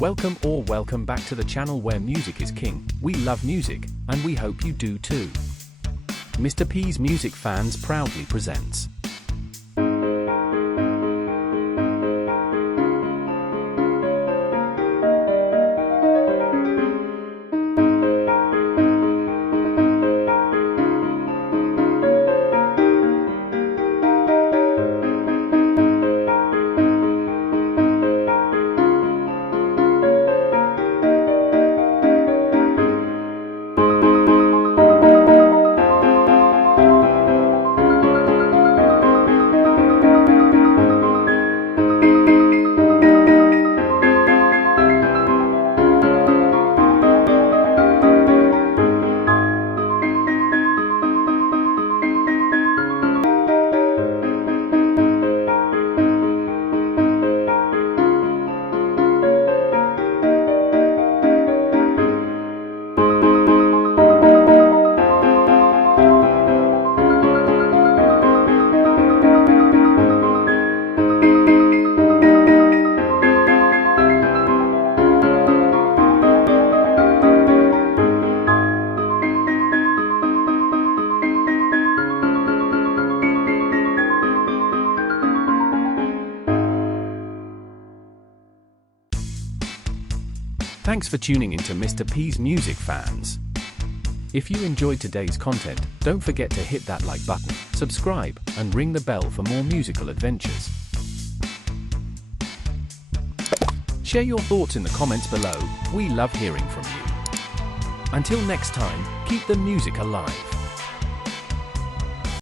Welcome back to the channel where music is king. We love music, and we hope you do too. Mr. P's Music Fans proudly presents Thanks for tuning into Mr. P's Music Fans. If you enjoyed today's content, don't forget to hit that like button, subscribe, and ring the bell for more musical adventures. Share your thoughts in the comments below. We love hearing from you. Until next time, keep the music alive.